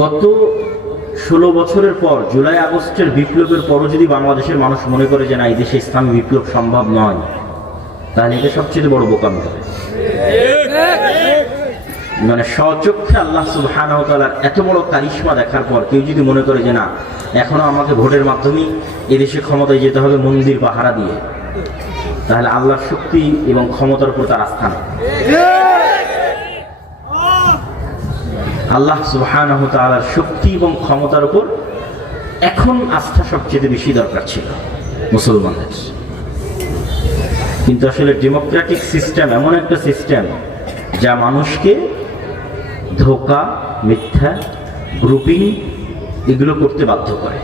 গত ষোলো বছরের পর, জুলাই আগস্টের বিপ্লবের পরও যদি বাংলাদেশের মানুষ মনে করে যে না, এই দেশে ইসলামী বিপ্লব সম্ভব নয়, তাহলে এটা সবচেয়ে বড় বোকামি মানে স্বচক্ষে আল্লাহ তাআলার এত বড় কারিশমা দেখার পর কেউ যদি মনে করে যে না, এখনও আমাকে ভোটের মাধ্যমেই এদেশে ক্ষমতায় যেতে হবে মন্দির পাহারা দিয়ে, তাহলে আল্লাহর শক্তি এবং ক্ষমতার উপর তার আস্থা আল্লাহ সুবহানাহু তাআলার শক্তি এবং ক্ষমতার উপর এখন আস্থা সবচেয়ে বেশি দরকার ছিল মুসলমানদের। কিন্তু আসলে ডেমোক্রেটিক সিস্টেম এমন একটা সিস্টেম যা মানুষকে ধোকা মিথ্যা গ্রুপিং এগুলো করতে বাধ্য করে।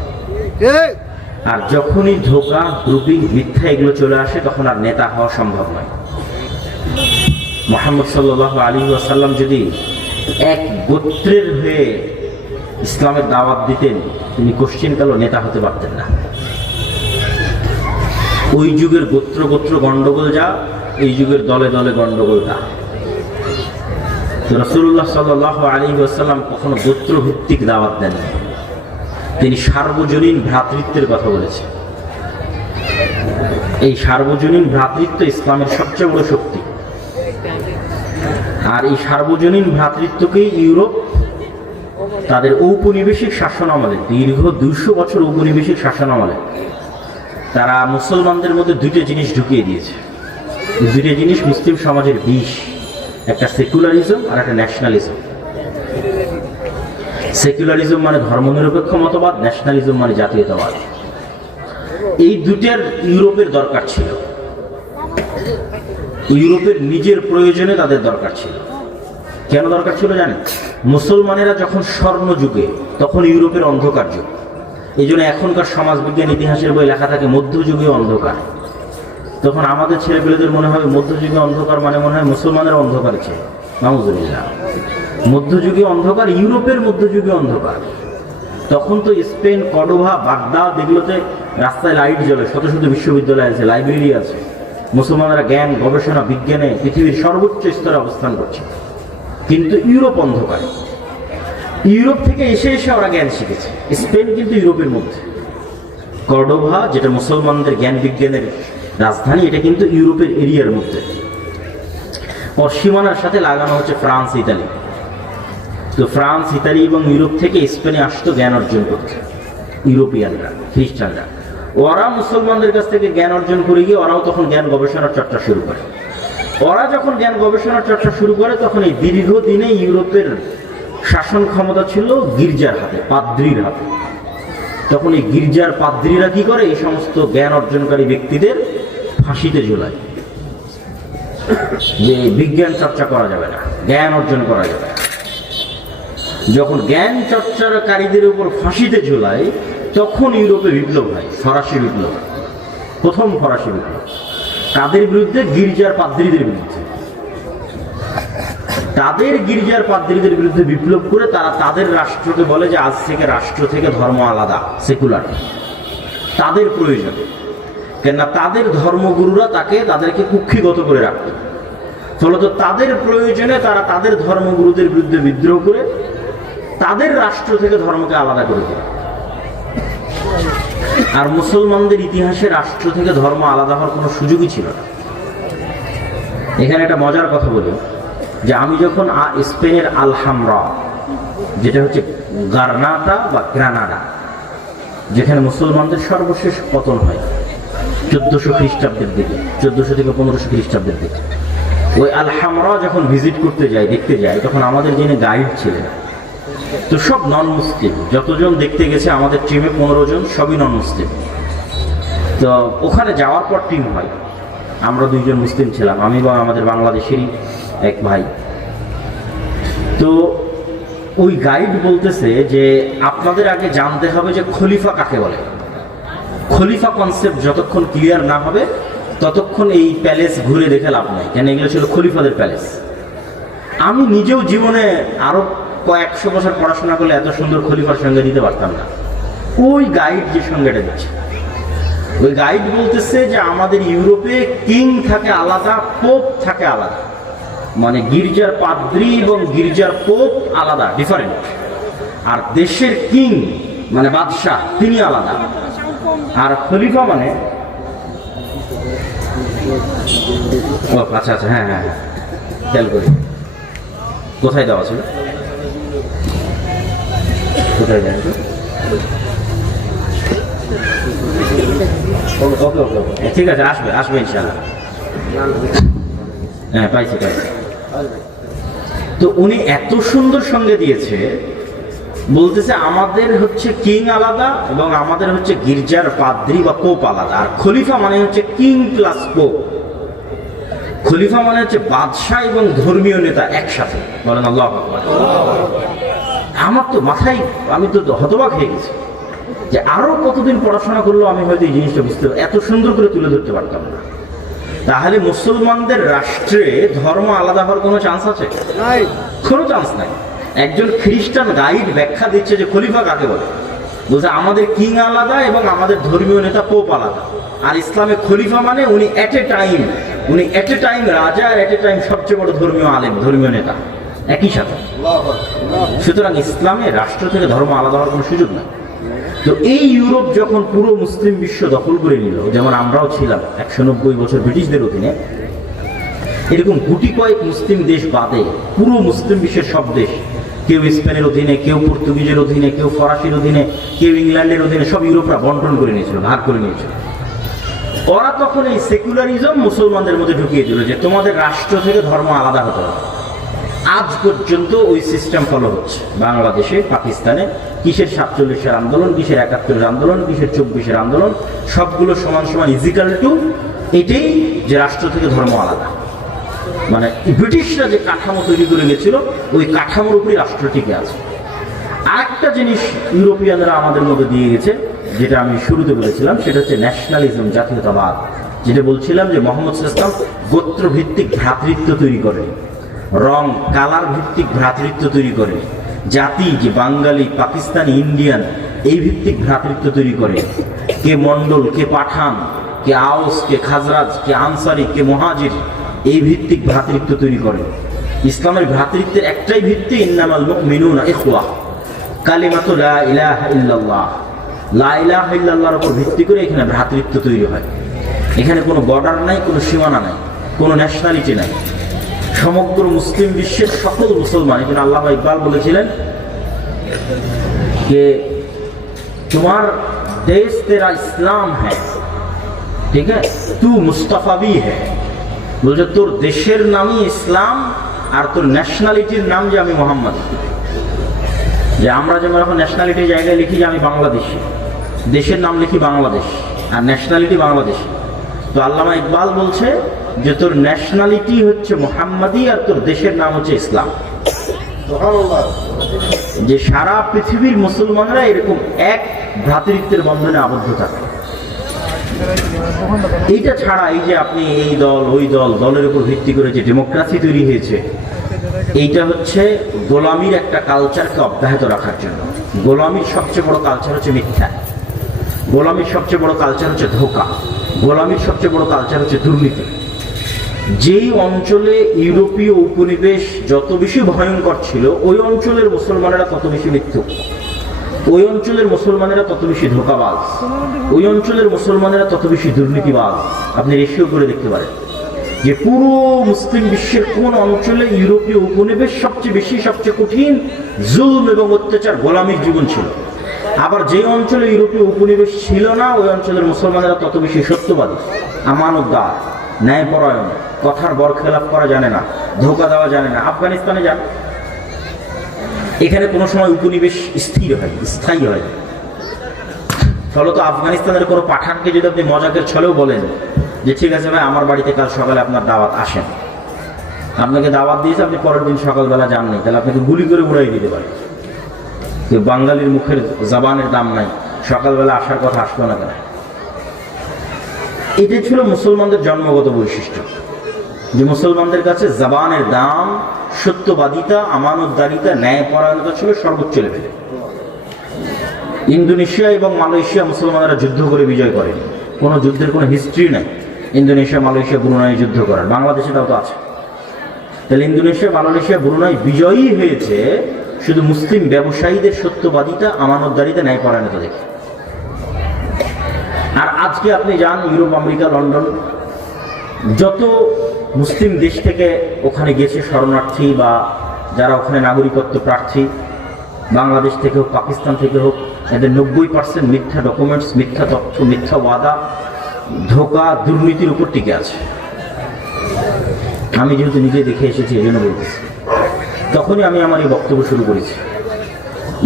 আর যখনই ধোকা গ্রুপিং মিথ্যা এগুলো চলে আসে তখন আর নেতা হওয়া সম্ভব নয়। মোহাম্মদ সাল্লাহ আলী আসাল্লাম যদি এক গোত্রের হয়ে ইসলামের দাওয়াত দিতেন, তিনি কোশ্চিন কালো নেতা হতে পারতেন না। ওই যুগের গোত্র গোত্র গন্ডগোল যা এই যুগের দলে দলে গন্ডগোল তা। রসুল্লাহ সাল্লাহ আলী আসাল্লাম কখনো গোত্র ভিত্তিক দাওয়াত দেন তিনি সার্বজনীন ভ্রাতৃত্বের কথা বলেছেন। এই সার্বজনীন ভ্রাতৃত্ব ইসলামের সবচেয়ে বড় শক্তি। আর এই সার্বজনীন ভ্রাতৃত্বকেই ইউরোপ তাদের ঔপনিবেশিক শাসন আমলে দীর্ঘ দুশো বছর ঔপনিবেশিক শাসন আমলে তারা মুসলমানদের মধ্যে দুইটা জিনিস ঢুকিয়ে দিয়েছে। দুইটা জিনিস মুসলিম সমাজের বিষ, একটা সেকুলারিজম আর একটা ন্যাশনালিজম। সেকুলারিজম মানে ধর্মনিরপেক্ষ মতবাদ, ন্যাশনালিজম মানে জাতীয়তাবাদ। এই দুটার ইউরোপের দরকার ছিল। ইউরোপের নিজের প্রয়োজনে তাদের দরকার ছিল। কেন দরকার ছিল জানেন? মুসলমানেরা যখন স্বর্ণ যুগে, তখন ইউরোপের অন্ধকার যুগ। এই জন্য এখনকার সমাজবিজ্ঞান ইতিহাসের বই লেখা থাকে মধ্যযুগে অন্ধকার। তখন আমাদের ছেলেপেলেদের মনে হয় মধ্যযুগে অন্ধকার মানে মনে হয় মুসলমানের অন্ধকার ছিল। নামুজুবিল্লাহ মধ্যযুগে অন্ধকার ইউরোপের মধ্যযুগে অন্ধকার। তখন তো স্পেন, কডোভা, বাগদাদ, এগুলোতে রাস্তায় লাইট জ্বলে, শত শত বিশ্ববিদ্যালয় আছে, লাইব্রেরি আছে। মুসলমানরা জ্ঞান, গবেষণা, বিজ্ঞানে পৃথিবীর সর্বোচ্চ স্তরে অবস্থান করছে। কিন্তু ইউরোপ অন্ধকার। ইউরোপ থেকে এসে এসে ওরা জ্ঞান শিখেছে। স্পেন কিন্তু ইউরোপের মধ্যে। কর্ডোভা, যেটা মুসলমানদের জ্ঞান বিজ্ঞানের রাজধানী, এটা কিন্তু ইউরোপের এরিয়ার মধ্যে। ওর সীমানার সাথে লাগানো হচ্ছে ফ্রান্স, ইতালি। তো ফ্রান্স, ইতালি এবং ইউরোপ থেকে স্পেনে আসতো জ্ঞান অর্জন করতে। ইউরোপিয়ানরা, খ্রিস্টানরা। ওরা মুসলমানদের কাছ থেকে জ্ঞান অর্জন করে গিয়ে ওরাও তখন জ্ঞান গবেষণার চর্চা শুরু করে। ওরা যখন জ্ঞান গবেষণার চর্চা শুরু করে, তখন এই দীর্ঘদিনে ইউরোপের শাসন ক্ষমতা ছিল গির্জার হাতে, পাদ্রির হাতে। তখন এই গির্জার পাদ্রিরা কি করে? এই সমস্ত জ্ঞান অর্জনকারী ব্যক্তিদের ফাঁসিতে ঝুলায়। যে বিজ্ঞান চর্চা করা যাবে না, জ্ঞান অর্জন করা যাবে না। যখন জ্ঞান চর্চাকারীদের উপর ফাঁসিতে ঝুলায় তখন ইউরোপে বিপ্লব হয়, ফরাসি বিপ্লব, প্রথম ফরাসি বিপ্লব, তাদের বিরুদ্ধে গির্জার পাদ্রীদের বিরুদ্ধে। তাদের গির্জার পাদ্রীদের বিরুদ্ধে বিপ্লব করে তারা তাদের রাষ্ট্রকে বলে যে, আজ থেকে রাষ্ট্র থেকে ধর্ম আলাদা সেকুলার তাদের প্রয়োজন। কেননা তাদের ধর্মগুরুরা তাকে, তাদেরকে কুক্ষিগত করে রাখত। ফলত তাদের প্রয়োজনে তারা তাদের ধর্মগুরুদের বিরুদ্ধে বিদ্রোহ করে, তাদের রাষ্ট্র থেকে ধর্মকে আলাদা করে দিল আর মুসলমানদের ইতিহাসে রাষ্ট্র থেকে ধর্ম আলাদা হওয়ার কোনো সুযোগই ছিল না। এখানে একটা মজার কথা বলি, যে আমি যখন স্পেনের আলহামরা, যেটা হচ্ছে গার্নাটা বা গ্রানাডা, যেখানে মুসলমানদের সর্বশেষ পতন হয়, চোদ্দশো খ্রিস্টাব্দের দিকে, চোদ্দশো থেকে পনেরোশো খ্রিস্টাব্দের দিকে। ওই আলহামরা যখন ভিজিট করতে যাই দেখতে যাই তখন আমাদের যিনি গাইড ছিলেন তো সব নন মুসলিম যতজন দেখতে গেছে আমাদের টিমে পনেরো জন, সবই নন মুসলিম তো ওখানে যাওয়ার পর টিম হয়। আমরা দুইজন মুসলিম ছিলাম, আমি বা আমাদের বাংলাদেশেরই এক ভাই। তো ওই গাইড বলতেছে যে, আপনাদের আগে জানতে হবে যে খলিফা কাকে বলে। খলিফা কনসেপ্ট যতক্ষণ ক্লিয়ার না হবে, ততক্ষণ এই প্যালেস ঘুরে দেখে লাভ নাই। কেন? এগুলো ছিল খলিফাদের প্যালেস আমি নিজেও জীবনে আরও কয়েকশো বছর পড়াশোনা করলে এত সুন্দর খলিফার সঙ্গে দিতে পারতাম না। ওই গাইড যে সঙ্গেটা দিচ্ছে। ওই গাইড বলতেছে যে আমাদের ইউরোপে কিং থাকে আলাদা, পোপ থাকে আলাদা। মানে গির্জার পাদ্রি এবং গির্জার পোপ আলাদা ডিফারেন্ট আর দেশের কিং মানে বাদশাহ, তিনি আলাদা। আর খলিফা মানে আচ্ছা আচ্ছা হ্যাঁ হ্যাঁ হ্যাঁ। খেয়াল করি। কোথায় দেওয়া ছিল? কোথায় ওকে ওকে। ঠিক আছে, আসবে আসবে ইনশাল্লাহ হ্যাঁ পাইছি পাইছি। তো উনি এত সুন্দর সঙ্গে দিয়েছে, বলতেছে আমাদের হচ্ছে কিং আলাদা এবং আমাদের হচ্ছে গির্জার পাদ্রি বা পোপ আলাদা। আর খলিফা মানে হচ্ছে কিং প্লাস পোপ। খলিফা মানে হচ্ছে বাদশাহ এবং ধর্মীয় নেতা একসাথে। বলেন আল্লাহ। আমার তো মাথায় আমি তো হতবাক হয়ে গেছি। যে আরও কতদিন পড়াশোনা করলেও আমি হয়তো এই জিনিসটা বুঝতে এত সুন্দর করে তুলে ধরতে পারতাম না। তাহলে মুসলমানদের রাষ্ট্রে ধর্ম আলাদা হওয়ার কোনো চান্স আছে? কোনো চান্স নাই। একজন খ্রিস্টান গাইড ব্যাখ্যা দিচ্ছে যে খলিফা কাকে বলে? বলছে আমাদের কিং আলাদা এবং আমাদের ধর্মীয় নেতা পোপ আলাদা। আর ইসলামে খলিফা মানে উনি এট এ টাইম উনি এট এ টাইম রাজা আর এট এ টাইম সবচেয়ে বড় ধর্মীয় আলেম ধর্মীয় নেতা। একই সাথে। সুতরাং ইসলামে রাষ্ট্র থেকে ধর্ম আলাদা হওয়ার কোনো সুযোগ নাই। তো এই ইউরোপ যখন পুরো মুসলিম বিশ্ব দখল করে নিল, যেমন আমরাও ছিলাম একশো নব্বই বছর ব্রিটিশদের অধীনে, এরকম গুটি কয়েক মুসলিম দেশ বাদে পুরো মুসলিম বিশ্বের সব দেশ, কেউ স্পেনের অধীনে, কেউ পর্তুগিজের অধীনে, কেউ ফরাসির অধীনে, কেউ ইংল্যান্ডের অধীনে, সব ইউরোপরা বন্টন করে নিয়েছিল ভাগ করে নিয়েছিল। ওরা তখন এই সেকুলারিজম মুসলমানদের মধ্যে ঢুকিয়ে দিল যে তোমাদের রাষ্ট্র থেকে ধর্ম আলাদা হতে হবে। আজ পর্যন্ত ওই সিস্টেম ফলো হচ্ছে। বাংলাদেশে, পাকিস্তানে, কিসের সাতচল্লিশের আন্দোলন, কিসের একাত্তরের আন্দোলন, কিসের চব্বিশের আন্দোলন, সবগুলো সমান সমান ইজিক্যাল টু এটাই যে রাষ্ট্র থেকে ধর্ম আলাদা। মানে ব্রিটিশরা যে কাঠামো তৈরি করে গেছিল, ওই কাঠামোর উপরই রাষ্ট্র টিকে আছে। আরেকটা জিনিস ইউরোপিয়ানরা আমাদের মধ্যে দিয়ে গেছে, যেটা আমি শুরুতে বলেছিলাম, সেটা হচ্ছে ন্যাশনালিজম জাতীয়তাবাদ, যেটা বলছিলাম যে মোহাম্মদ ইসলাম গোত্রভিত্তিক ভ্রাতৃত্ব তৈরি করেন। রং, কালার ভিত্তিক ভ্রাতৃত্ব তৈরি করে। জাতি যে বাঙালি, পাকিস্তানি, ইন্ডিয়ান, এই ভিত্তিক ভ্রাতৃত্ব তৈরি করে। কে মন্ডল কে পাঠান, কে আউস কে খাজরাজ, কে আনসারি, কে মহাজির, এই ভিত্তিক ভ্রাতৃত্ব তৈরি করে। ইসলামের ভ্রাতৃত্বের একটাই ভিত্তি, ইন্নামাল মুমিনুনা ইখওয়া। কালিমাতু লা ইলাহা ইল্লাল্লাহ। লা ইল্লাল্লাহর উপর ভিত্তি করে এখানে ভ্রাতৃত্ব তৈরি হয়। এখানে কোনো বর্ডার নাই, কোনো সীমানা নাই, কোনো ন্যাশনালিটি নাই। সমগ্র মুসলিম বিশ্বের সকল মুসলমান, এখানে আল্লাহ ইকবাল বলেছিলেন যে, তোমার দেশ তেরা ইসলাম হ্যাঁ ঠিক আছে তু মুস্তাফা ভি হ্যাঁ বলছে, তোর দেশের নামই ইসলাম আর তোর ন্যাশনালিটির নাম যে আমি মোহাম্মদ। যে, আমরা যেমন এখন ন্যাশনালিটির জায়গায় লিখি যে আমি বাংলাদেশি, দেশের নাম লিখি বাংলাদেশ আর ন্যাশনালিটি বাংলাদেশ। তো আল্লামা ইকবাল বলছে যে তোর ন্যাশনালিটি হচ্ছে মোহাম্মদী আর তোর দেশের নাম হচ্ছে ইসলাম। যে সারা পৃথিবীর মুসলমানরা এরকম এক ভ্রাতৃত্বের বন্ধনে আবদ্ধ থাকে। এইটা ছাড়া এই যে আপনি এই দল ওই দল দলের উপর ভিত্তি করে যে ডেমোক্রাসি তৈরি হয়েছে এইটা হচ্ছে গোলামির একটা কালচারকে অব্যাহত রাখার জন্য। গোলামির সবচেয়ে বড় কালচার হচ্ছে মিথ্যা। গোলামির সবচেয়ে বড় কালচার হচ্ছে ধোকা। গোলামির সবচেয়ে বড় কালচার হচ্ছে দুর্নীতি। যেই অঞ্চলে ইউরোপীয় উপনিবেশ যত বেশি ভয়ঙ্কর ছিল, ওই অঞ্চলের মুসলমানেরা তত বেশি মৃত্যু ওই অঞ্চলের মুসলমানেরা তত বেশি ধোকাবাজ। ওই অঞ্চলের মুসলমানেরা তত বেশি দুর্নীতিবাজ। আপনি রেশিও করে দেখতে পারেন যে পুরো মুসলিম বিশ্বের কোন অঞ্চলে ইউরোপীয় উপনিবেশ সবচেয়ে বেশি, সবচেয়ে কঠিন জুলম এবং অত্যাচার, গোলামির জীবন ছিল। আবার যে অঞ্চলে ইউরোপীয় উপনিবেশ ছিল না, ওই অঞ্চলের মুসলমানেরা তত বেশি সত্যবাদী, আমানতদার, ন্যায়পরায়ণ। কথার বরখেলাপ করা জানে না, ধোকা দেওয়া জানে না। আফগানিস্তানে যান। এখানে কোনো সময় উপনিবেশ স্থির হয়, স্থায়ী হয়। ফলত আফগানিস্তানের কোনো পাঠানকে যদি আপনি মজাকের ছলেও বলেন যে, ঠিক আছে ভাই, আমার বাড়িতে কাল সকালে আপনার দাওয়াত আসেন। আপনাকে দাওয়াত দিয়েছে, আপনি পরের দিন সকালবেলা যাননি। তাহলে আপনাকে গুলি করে উড়াই দিতে পারে। বাঙালির মুখের জবানের দাম নাই। সকালবেলা আসার কথা আসলো না কেন? এটাই ছিল মুসলমানদের জন্মগত বৈশিষ্ট্য। যে মুসলমানদের কাছে জবানের দাম, সত্যবাদিতা, আমানতদারিতা, ন্যায়পরায়ণতা ছিল সর্বোচ্চ লেভেলে। ইন্দোনেশিয়া এবং মালয়েশিয়া মুসলমানরা যুদ্ধ করে বিজয় করেন কোনো যুদ্ধের কোনো হিস্ট্রি নাই। ইন্দোনেশিয়া, মালয়েশিয়া, ব্রুনাই যুদ্ধ করার। বাংলাদেশে তাও তো আছে। তাহলে ইন্দোনেশিয়া, মালয়েশিয়া, ব্রুনাই বিজয়ী হয়েছে শুধু মুসলিম ব্যবসায়ীদের সত্যবাদিতা, আমানতদারিতা ন্যায় পরায়ণতা দেখে। আর আজকে আপনি যান ইউরোপ, আমেরিকা, লন্ডন, যত মুসলিম দেশ থেকে ওখানে গেছে শরণার্থী বা যারা ওখানে নাগরিকত্ব প্রার্থী, বাংলাদেশ থেকে হোক, পাকিস্তান থেকে হোক, এদের নব্বই পার্সেন্ট মিথ্যা ডকুমেন্টস মিথ্যা তথ্য, মিথ্যা ওয়াদা, ধোকা, দুর্নীতির উপর টিকে আছে। আমি যেহেতু নিজে দেখে এসেছি, এই জন্য বলতেছি। তখনই আমি আমার এই বক্তব্য শুরু করেছি।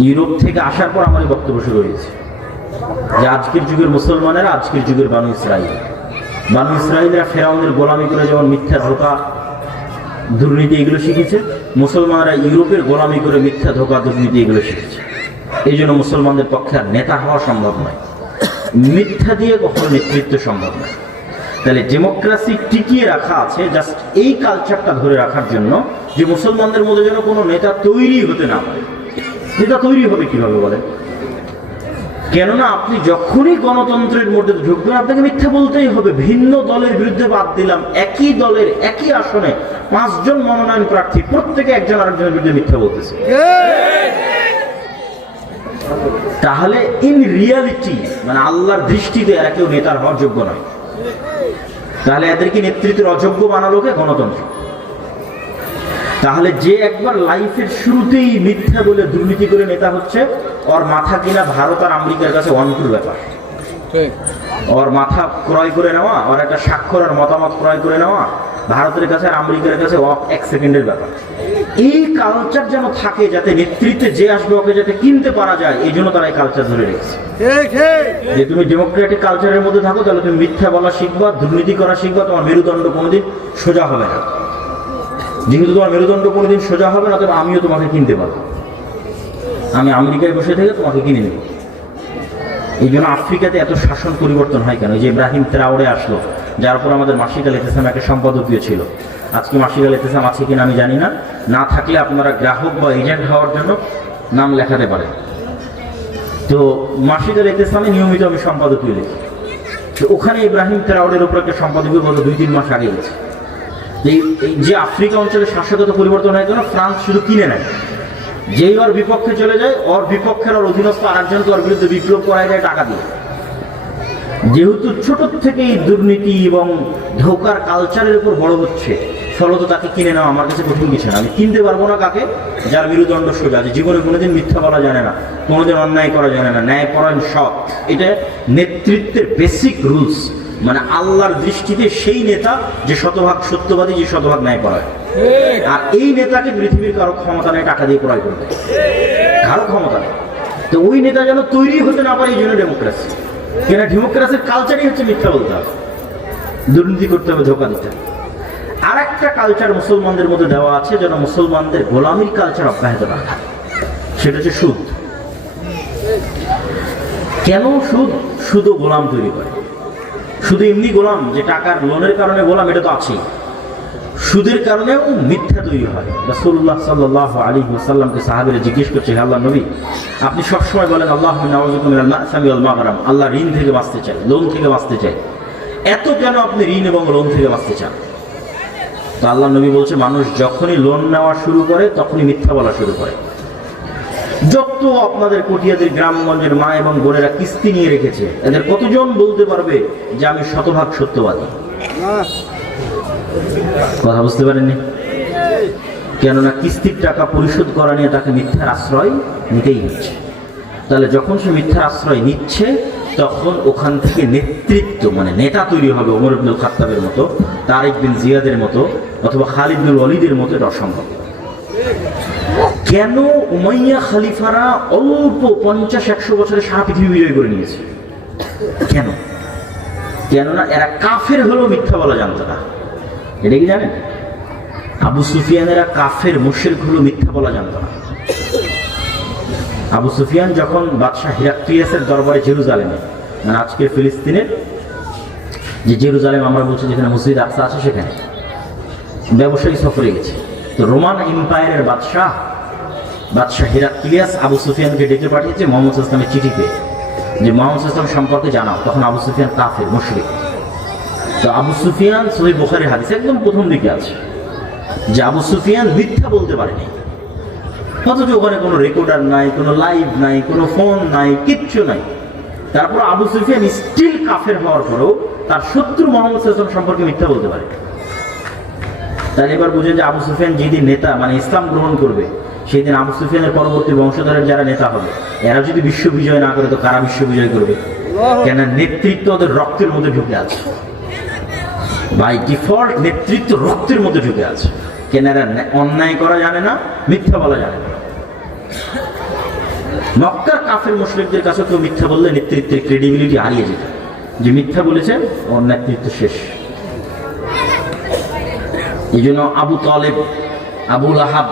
ইউরোপ থেকে আসার পর আমার এই বক্তব্য শুরু হয়েছে। যে আজকের যুগের মুসলমানেরা, আজকের যুগের বানু ইসরায়েল বানু ইসরায়েলরা ফেরাউনের গোলামি করে যেমন মিথ্যা ধোকা দুর্নীতি এগুলো শিখেছে, মুসলমানরা ইউরোপের গোলামি করে মিথ্যা ধোকা, দুর্নীতি এগুলো শিখেছে। এই জন্য মুসলমানদের পক্ষে আর নেতা হওয়া সম্ভব নয়। মিথ্যা দিয়ে কখনো নেতৃত্ব সম্ভব নয়। তাহলে ডেমোক্রেসি টিকিয়ে রাখা আছে, জাস্ট এই কালচারটা ধরে রাখার জন্য যে মুসলমানদের মধ্যে যেন কোনো নেতা তৈরি হতে না পারে। নেতা তৈরি হবে কীভাবে বলে কেননা আপনি যখনই গণতন্ত্রের মধ্যে ঢুকবেন, আপনাকে মিথ্যা বলতেই হবে। ভিন্ন দলের বিরুদ্ধে বাদ দিলাম, একই দলের একই আসনে পাঁচজন মনোনয়ন প্রার্থী, প্রত্যেকে একজন আরেকজনের বিরুদ্ধে মিথ্যা বলতেছে। তাহলে ইন রিয়ালিটি মানে আল্লাহর দৃষ্টিতে এরা কেউ নেতার হওয়ার যোগ্য নয়। তাহলে এদেরকে নেতৃত্বের অযোগ্য বানালো কে? গণতন্ত্র। তাহলে যে একবার লাইফের শুরুতেই মিথ্যা বলে দুর্নীতি করে নেতা হচ্ছে ওর মাথা কিনা ভারত আর আমেরিকার কাছে অনকুল ব্যাপার ওর মাথা ক্রয় করে নেওয়া ওর একটা স্বাক্ষর আর মতামত ক্রয় করে নেওয়া ভারতের কাছে আর আমেরিকার কাছে এক সেকেন্ডের ব্যাপার এই কালচার যেন থাকে যাতে নেতৃত্বে যে আসবে ওকে যাতে কিনতে পারা যায় এই জন্য তারা এই কালচার ধরে রেখেছে। যে তুমি ডেমোক্রেটিক কালচারের মধ্যে থাকো তাহলে তুমি মিথ্যা বলা শিখবা দুর্নীতি করা শিখবা তোমার মেরুদণ্ড কোনোদিন সোজা হবে না। যেহেতু তোমার মেরুদণ্ড কোনোদিন সোজা হবে না তবে আমিও তোমাকে কিনতে পারব। আমি আমেরিকায় বসে থেকে তোমাকে কিনে নেব। এই জন্য আফ্রিকাতে এত শাসন পরিবর্তন হয় কেন? যে ইব্রাহিম ত্রাউড়ে আসলো, যার পর আমাদের মাসিকাল ইতেসাম একটা সম্পাদকীয় ছিল আজকে মাসিকাল ইতেসাম আছে কিনা আমি জানি না। না থাকলে আপনারা গ্রাহক বা এজেন্ট হওয়ার জন্য নাম লেখাতে পারেন। তো মাসিকাল ইতেসামে নিয়মিত আমি সম্পাদকীয় লিখি। তো ওখানে ইব্রাহিম ত্রাউড়ের উপর একটা সম্পাদকীয় গত দুই তিন মাস আগে গেছে। এই যে আফ্রিকা অঞ্চলে শাসকতা পরিবর্তন হয় কেন? ফ্রান্স শুধু কিনে নেয়। যেই ওর বিপক্ষে চলে যায়, ওর বিপক্ষের ওর অধীনস্থ আরেকজনকে ওর বিরুদ্ধে বিপ্লব করায় যায় টাকা দিয়ে। যেহেতু ছোট থেকেই দুর্নীতি এবং ধোকার কালচারের উপর বড় হচ্ছে, ফলত তাকে কিনে নেওয়া আমার কাছে কঠিন কিছু না। আমি কিনতে পারব না কাকে? যার মেরুদণ্ড সোজা আছে। জীবনে কোনোদিন মিথ্যা বলা জানে না, কোনোদিন অন্যায় করা জানে না। ন্যায়পরায়ণ সৎ। এটা নেতৃত্বের বেসিক রুলস মানে আল্লাহর দৃষ্টিতে সেই নেতা যে শতভাগ সত্যবাদী যে শতভাগ ন্যায়পরায়ণ আর এই নেতাকে পৃথিবীর কারও ক্ষমতা নেই টাকা দিয়ে ক্রয় করবে। কারও ক্ষমতা নেই। তো ওই নেতা যেন তৈরি হতে না পারে এই জন্য ডেমোক্রেসি কেন? ডেমোক্রেসির কালচারই হচ্ছে মিথ্যা বলতে হবে। দুর্নীতি করতে হবে ধোকা দিতে হবে। আর একটা কালচার মুসলমানদের মধ্যে দেওয়া আছে যেন মুসলমানদের গোলামির কালচার অব্যাহত রাখা সেটা হচ্ছে সুদ। কেন সুদ? শুধু গোলাম তৈরি করে। শুধু এমনি গোলাম যে টাকার লোনের কারণে গোলাম, এটা তো আছেই। সুদের কারণেও মিথ্যা তৈরি হয়। রাসূলুল্লাহ সাল্লাহ আলী সাল্লামকে সাহাবিরা জিজ্ঞেস করছে, "হে আল্লাহ নবী, আপনি সবসময় বলেন আল্লাহ মাগরাম আল্লাহ ঋণ থেকে বাঁচতে চাই লোন থেকে বাঁচতে চাই এত কেন আপনি ঋণ এবং লোন থেকে বাঁচতে চান? তো আল্লাহ নবী বলছে, মানুষ যখনই লোন নেওয়া শুরু করে, তখনই মিথ্যা বলা শুরু করে। যত আপনাদের কটিয়াদের গ্রামগঞ্জের মা এবং বোনেরা কিস্তি নিয়ে রেখেছে, এদের কতজন বলতে পারবে যে আমি শতভাগ সত্যবাদী? কথা বুঝতে পারেননি? কেননা কিস্তির টাকা পরিশোধ করা নিয়ে তাকে মিথ্যার আশ্রয় নিতেই হচ্ছে। তাহলে যখন সে মিথ্যার আশ্রয় নিচ্ছে, তখন ওখান থেকে নেতৃত্ব মানে নেতা তৈরি হবে ওমর ইবনুল খাত্তাবের মতো, তারিক বিন জিয়াদের মতো, অথবা খালিদ বিন অলিদের মতো এটা অসম্ভব। কেন উমাইয়া খালিফারা অল্প পঞ্চাশ একশো বছরে সারা পৃথিবী বিজয় করে নিয়েছে? কেন? কেননা এরা কাফের হলেও মিথ্যা বলা জানতো না। এটা কি জানেন? আবু সুফিয়ানেরা কাফের মুশের হলেও মিথ্যা বলা জানতো না। আবু সুফিয়ান যখন বাদশাহ হিরাক্রিয়াসের দরবারে জেরুজালেমে মানে আজকে ফিলিস্তিনের যে জেরুজালেম, আমরা বলছি যেখানে মসজিদ আকসা আছে সেখানে, ব্যবসায়ী সফরে গেছে। তো রোমান এম্পায়ারের বাদশাহ বাদশাহ হিরাক্লিয়াস আবু সুফিয়ানকে ডেকে পাঠিয়েছে মোহাম্মদ ইসলামের চিঠি পেয়ে যে মোহাম্মদ ইসলাম সম্পর্কে জানাও। তখন আবু সুফিয়ান কাফের, মুশরিক। তো আবু সুফিয়ান সহি বোখারের হাদিস একদম প্রথম দিকে আছে। যে আবু সুফিয়ান মিথ্যা বলতে পারেনি। অথচ ওখানে কোনো রেকর্ডার নাই, কোনো লাইভ নাই, কোনো ফোন নাই, কিচ্ছু নাই। তারপর আবু সুফিয়ান স্টিল কাফের হওয়ার পরেও তার শত্রু মোহাম্মদ সাল্লাম সম্পর্কে মিথ্যা বলতে পারে। তাহলে এবার বুঝেন যে আবু সুফিয়ান যেদিন নেতা মানে ইসলাম গ্রহণ করবে সেই দিন আবু সুফিয়ানের পরবর্তী বংশধরের যারা নেতা হবে এরা যদি বিশ্ব বিজয় না করে তো কারা বিশ্ব বিজয় করবে? কেন নেতৃত্ব ওদের রক্তের মধ্যে ঢুকে আছে। বাই ডিফল্ট নেতৃত্ব রক্তের মধ্যে ঢুকে আছে। কেন এরা অন্যায় করা জানে না মিথ্যা বলা জানে না। মক্কার কাফের মুসলিমদের কাছে কেউ মিথ্যা বললে নেতৃত্বের ক্রেডিবিলিটি হারিয়ে যেত। যে মিথ্যা বলেছে ওর নেতৃত্ব শেষ। এই জন্য আবু তলেব আবুল আহাব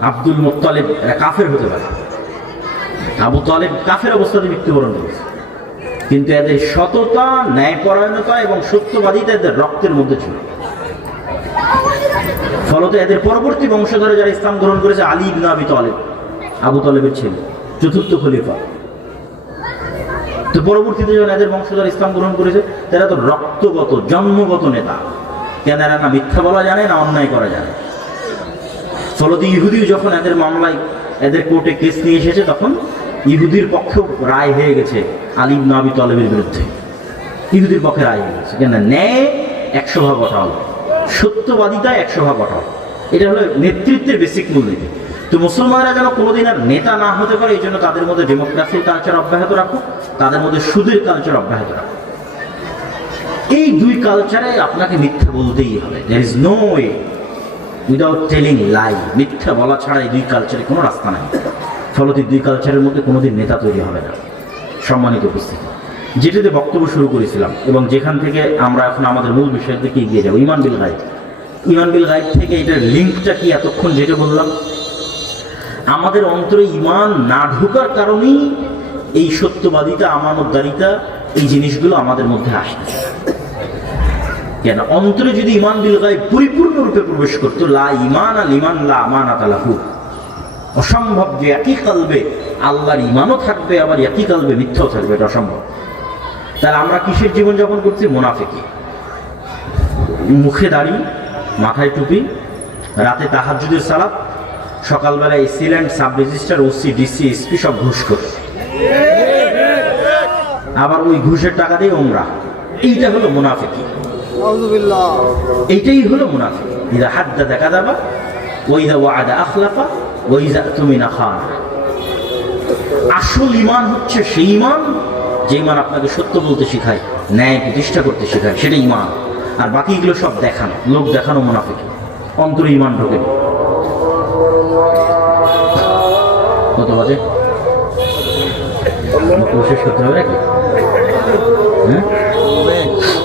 আব্দুল মোত্তালেব এরা কাফের হতে পারে। আবু তলেব কাফের অবস্থাতে মৃত্যুবরণ করেছে। কিন্তু এদের সততা, ন্যায়পরায়ণতা এবং সত্যবাদিতা এদের রক্তের মধ্যে ছিল। ফলত এদের পরবর্তী বংশধরে যারা ইসলাম গ্রহণ করেছে, আলী ইবনা আবি তলেব, আবু তলেবের ছেলে, চতুর্থ খলিফা। তো পরবর্তীতে যখন এদের বংশধর ইসলাম গ্রহণ করেছে, তারা তো রক্তগত, জন্মগত নেতা। কেন এরা না মিথ্যা বলা জানে, না অন্যায় করা জানে? ফলত ইহুদিও যখন এদের মামলায়, এদের কোর্টে কেস নিয়ে এসেছে, তখন ইহুদির পক্ষেও রায় হয়ে গেছে আলিম নাবি তলেবের বিরুদ্ধে। ইহুদির পক্ষে রায় হয়ে গেছে। কেন ন্যায় একশো ভাগ অটল সত্যবাদিতা একশো ভাগ অটল এটা হলো নেতৃত্বের বেসিক মূলনীতি। তো মুসলমানরা যেন কোনোদিন আর নেতা না হতে পারে, এই জন্য তাদের মধ্যে ডেমোক্রেসির কালচার অব্যাহত রাখুক, তাদের মধ্যে সুদের কালচার অব্যাহত রাখুক। এই দুই কালচারে আপনাকে মিথ্যা বলতেই হবে। There is no way without telling lie মিথ্যা বলা ছাড়া এই দুই কালচারে কোনো রাস্তা নাই। ফলত দুই কালচারের মধ্যে কোনোদিন নেতা তৈরি হবে না। সম্মানিত উপস্থিতি। যেটিতে বক্তব্য শুরু করেছিলাম এবং যেখান থেকে আমরা এখন আমাদের মূল বিষয়ের দিকে এগিয়ে যাব ইমান বিল গাইড ইমান বিল গাইড থেকে এটার লিঙ্কটা কি এতক্ষণ যেটা বললাম? আমাদের অন্তরে ইমান না ঢোকার কারণেই এই সত্যবাদিতা, আমানতদারিতা, এই জিনিসগুলো আমাদের মধ্যে আসতেছে। কেন? অন্তরে যদি ইমান বিল গায়ে পরিপূর্ণরূপে প্রবেশ করতো। লা ইমান আল ইমান লা আমান আতালাহু অসম্ভব যে একই কালবে আল্লাহর ইমানও থাকবে, আবার একই কালবে মিথ্যাও থাকবে, এটা অসম্ভব। তাহলে আমরা কিসের জীবনযাপন করছি? মোনাফেকি। মুখে দাড়ি, মাথায় টুপি, রাতে তাহাজুদের সালাত সকালবেলা AC land sub registrar OC, DC, SP সব ঘুষ করে। আবার ওই ঘুষের টাকা দিয়ে ওমরা। এইটা হলো মুনাফেকি। এইটাই হলো মুনাফিক। ইদা হাদ্দা দেখা যাবা ওইদা ওয়াদা আখলাফা ওইদা তুমি না খান। আসল ইমান হচ্ছে সেই ইমান যে ইমান আপনাকে সত্য বলতে শেখায় ন্যায় প্রতিষ্ঠা করতে শেখায় সেটা ইমান আর বাকিগুলো সব দেখানো লোক দেখানো মুনাফিক। অন্তরে ইমান ঢোকে। কত বাজে? শেষ করতে হবে নাকি?